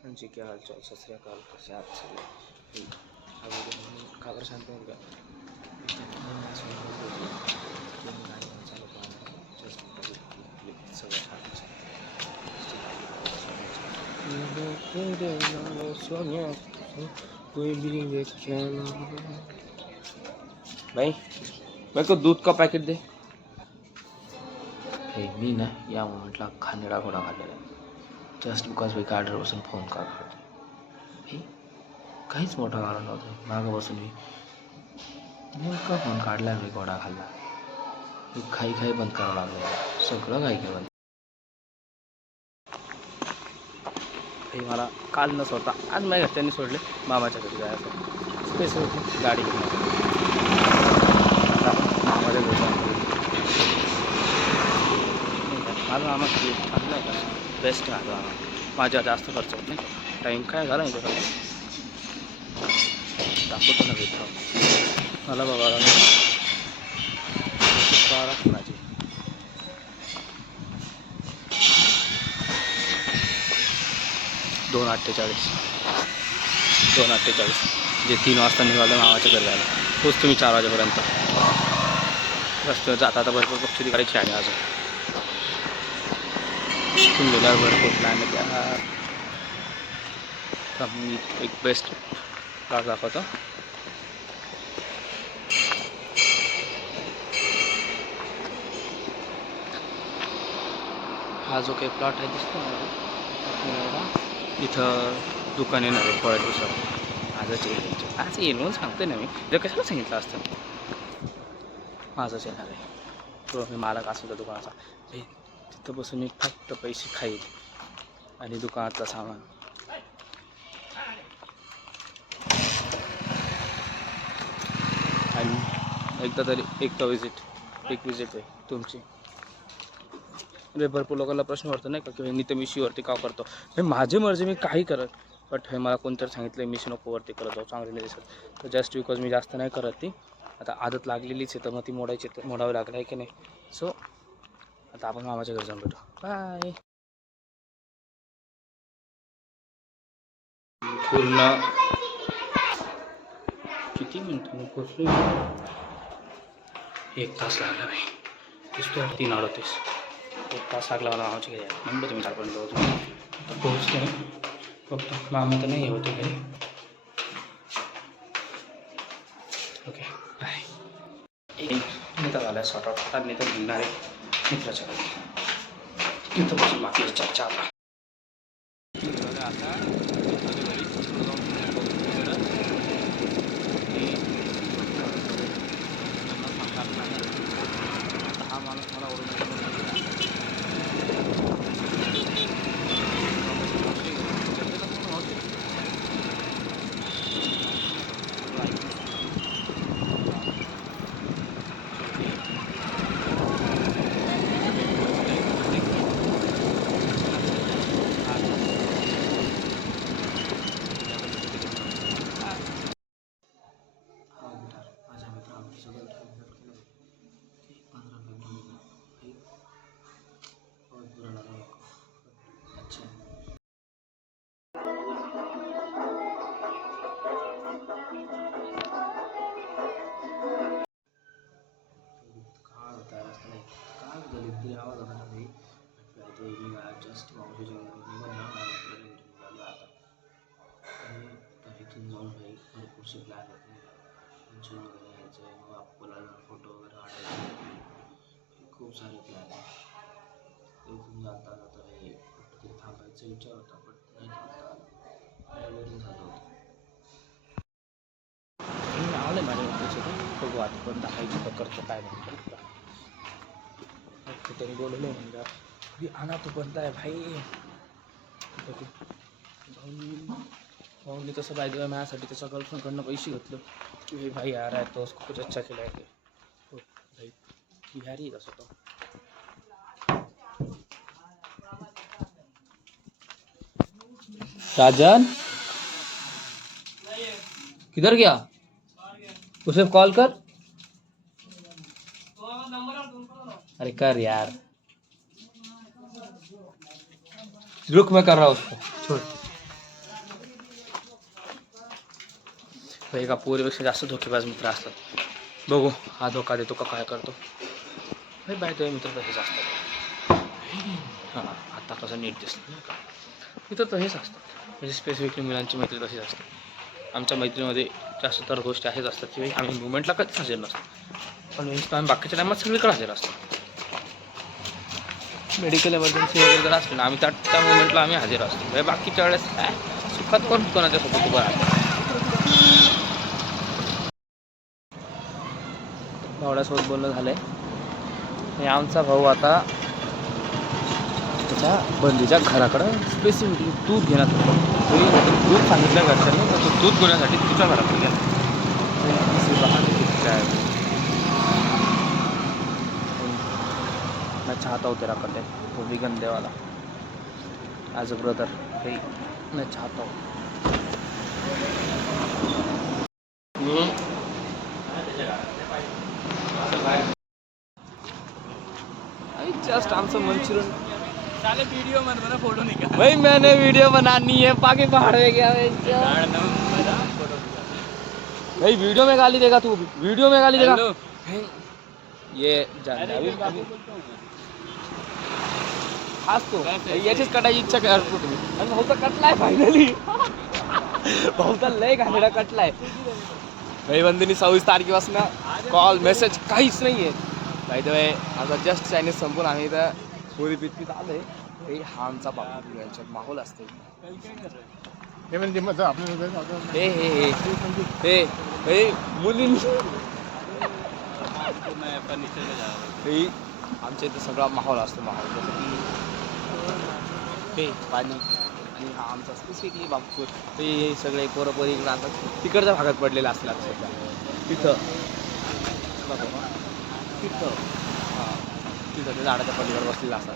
जी क्या हाल चाल, सत श्री अकाल, कैसे आप सभी। खबर शांत होगा भाई, मेरे को दूध का पैकेट दे। मी ना या मोमेंटला खांदेडा घोडा खाल्लेला आहे जस्ट बिकॉज मी गाडीवर बसून फोन काढतो. काहीच मोठं कारण नव्हतं. मागं बसून मी नेमका फोन काढला, मी घोडा खाल्ला. मी खाई खाई बंद करावं लागलं, सगळं काही काय बंद. मला काल न सोडता आज माझ्या घरच्यांनी सोडले मामाच्या घरी जायचं. स्पेशल गाडी घेऊन मामाच्या घरी जाऊन माझा मामा चांगला आहे का, बेस्ट आहे माझा मामा. माझ्या जास्त खर्च होत नाही. टाईम काय झाला नाही त्याला दाखवतो ना भेटतो मला बघायला माझी 2:48 जे 3 वाजता निघालं मामाच्या घरी जायला. तोच तुम्ही 4 वाजेपर्यंत रस्त्यावर जाता आता भरपूर पक्षी गाडीची आहे अजून. तुम्ही गेल्यावर भरपूर प्लॅन आहे त्या. मी एक बेस्ट प्लॉट दाखवतो. हा जो काही प्लॉट आहे दिसतो ना, इथं दुकान येणार आहे थोड्या दिवसात. आज येईल म्हणून सांगतोय ना मी, जर कशाला सांगितलं असतं. माझंच येणार आहे तो. मी मालक असेल तर दुकानाचा, तिथं बसून मी फक्त पैसे खाईल आणि दुकानातलं सामान. आणि एकदा तरी एक विजिट आहे तुमची. म्हणजे भरपूर लोकांना प्रश्न पडतो नाही का, की मी तर मिशीवरती का करतो. माझी मर्जी, मी काही करत. बट हे मला कोणतरी सांगितलं मिशी नको वरती करत जाऊ, चांगली नाही दिसत. तर जस्ट बिकॉज मी जास्त नाही करत ती. आता आदत लागलेलीच आहे तर मग ती मोडावी लागली आहे की नाही. सो आता आपण मामाच्या घरी जाऊन भेटू. बाय. पूर्ण किती मिनटं पोचलो. 1 तास लागला भाई. दिसतो 3:38. 1 तास लागला मला मामाच्या घरी यायला. म्हणलं तुम्ही 4 आता पोहोचलो. फक्त मामा तर नाही होते घरी. Okay bye. एक मित्र झाला सॉर्ट आउट होता. नाही तर निघणार आहे मित्राच्या घरी. तिथं बसून बाकी चर्चा आता. हा माणूस मला ओरडून जस्ट मावशीच्या निघून आता इथून जाऊन भाई भरपूरसे प्लॅन होते. फंक्शन वगैरे यायचं आहे, मग आपल्याला फोटो वगैरे काढायचे, खूप सारे प्लॅन आहे. इथून जाता जाता हे फक्त तिथे थांबायचा विचार होता, बट नाही थांबता बोरिंग झालं होतं. मी आले माझ्या मित्राचे बघू आता पण दाखायची तर करतो काय म्हणतो. त्यांनी बोलवलं म्हणजे भी आना तो बनता है भाई. भाऊनी तसं पाहिजे माझ्यासाठी त्याच्या गर्लफ्रेंडकडनं पैसे घेतलं की भाई यार आहे तो खूप अच्छा केला आहे. हो भाई बिहारी तसं तो. राजन किधर गया, उसे कॉल कर. अरे कर यार, रुक मैं कर रहा हूँ उसको, छोड़. भाई एका पोरीपेक्षा जास्त धोकेबाज मित्र असतात. बघू हा धोका देतो का काय करतो. भाई बाय तो मित्र तसेच असतात. हां आता कसं नीट दिसतं नाही का. मित्र तसेच असतात म्हणजे स्पेसिफिकली मुलांची मैत्री तशीच असते. आमच्या मैत्रीमध्ये जास्त तर गोष्टी अशाच असतात की भाई आम्ही मुवमेंटला कधीच हजर नसतो, पण आम्ही बाकीच्या टायमात सगळीकडे हजर असतो. मेडिकल इमर्जन्सी वगैरे जर असली ना आम्ही त्या मुवमेंटला आम्ही हजर असतो. म्हणजे बाकीच्या वेळेस काय सुखात कोण कोणाच्यासोबत उभं राहतं. भावड्यासोबत बोलणं झालं आहे आणि आमचा भाऊ आता त्याच्या बंदीच्या घराकडं स्पेसिफिकली दूध घेण्यात होतो. दूध सांगितलं घरच्यांनी तर तो दूध घेण्यासाठी तिच्या घराकडे गेला. मैं चाहता हूँ तेरा कटे वो भी गंदे वाला एज अ ब्रदर भाई मैं चाहता हूँ. जस्ट आमचं मंचुरियन साले वीडियो मत बना, फोटो निकाल भाई मैंने वीडियो बनानी है पाके पहाड़ में गया भाई. वीडियो में गाली देगा तू, वीडियो में गाली देगा. ये जान अभी हाच तो याचीच कटायची इच्छा करतो तुम्ही. आणि भाऊचा कटलाय फायनली. भाऊचा लय घाणेरडा कटलाय. भाईबंदीनी 26 तारखेपासून कॉल मेसेज काहीच नाही आहे. बाय द वे आता जस्ट चायनीज संपून आम्ही इथं पोरी पितपीत आलोय. हे हा आमचा बापू यांच्यात माहोल असते. हे मुली आमच्या इथं सगळा माहोल असतो. माहोल जसं की हे पाणी आणि हा आमचा स्पेसिफिकली बापू. हे सगळे पोरपोरी इकडं असतात तिकडच्या भागात पडलेले असतात सध्या तिथं तिथं हां तिथं त्या झाडाच्या पलीकडे बसलेला असतात.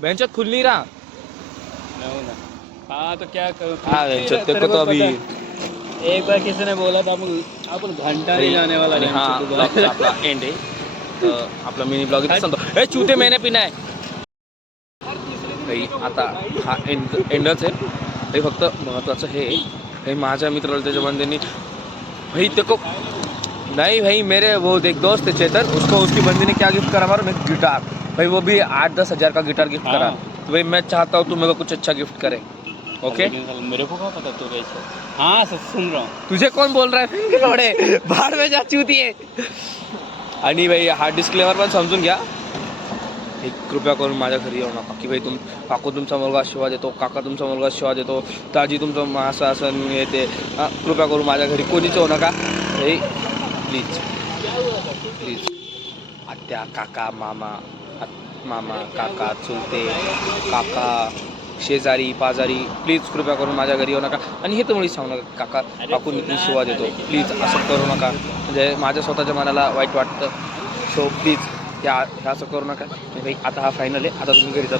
बेंचत खुलनी रहा हाँ तो क्या करूँ. हाँ बेंचत तेरे को तो अभी एक बार किसी ने बोला था अपन घंटा नहीं जाने वाला. आणि हा ब्लॉगचा आपला एंड आहे. तर आपला मिनी ब्लॉग इथे सांगतो. हे चुते मैंने पिना है भाई. आता हा एंडच आहे. हे फक्त महत्त्वाचं हे माझ्या मित्राला त्याच्या बंदींनी भाई देखो नहीं भाई मेरे वो देख दोस्त है चेतन, उसको उसकी बंदी ने क्या गिफ्ट करा मैं गिटार. भाई वो भी 8-10 हज़ार का गिटार गिफ्ट करा. तो भाई मैं चाहता हूँ तू मेरे को कुछ अच्छा गिफ्ट करे. ओके मेरे को क्या पता तू कैसे. हाँ सुन रहा हूँ. तुझे कौन बोल रहा है थोडे बाहेर में जा चुती आहे. आणि भाई हा डिस्क्लेमर पण समजून घ्या. एक कृपया करून माझ्या घरी येऊ नका की भाई काकू तुमचा मुलगा शिवा देतो, काका तुमचा मुलगा शिवा देतो, ताजी तुमचं असं असं येते. कृपया करून माझ्या घरी कोणीच येऊ नका भाई प्लीज प्लीज. आत्या काका मामा काका चुलते काका शेजारी पाजारी प्लीज कृपया करून माझ्या घरी येऊ नका. आणि हे तर मुळीच सांगू नका काका काकू मी शिवा देतो प्लीज असं करू नका. म्हणजे माझ्या स्वतःच्या मनाला वाईट वाटतं. सो प्लीज ह्या असं करू नका भाई. आता हा फायनल आहे. आता तुम्ही घरी जा.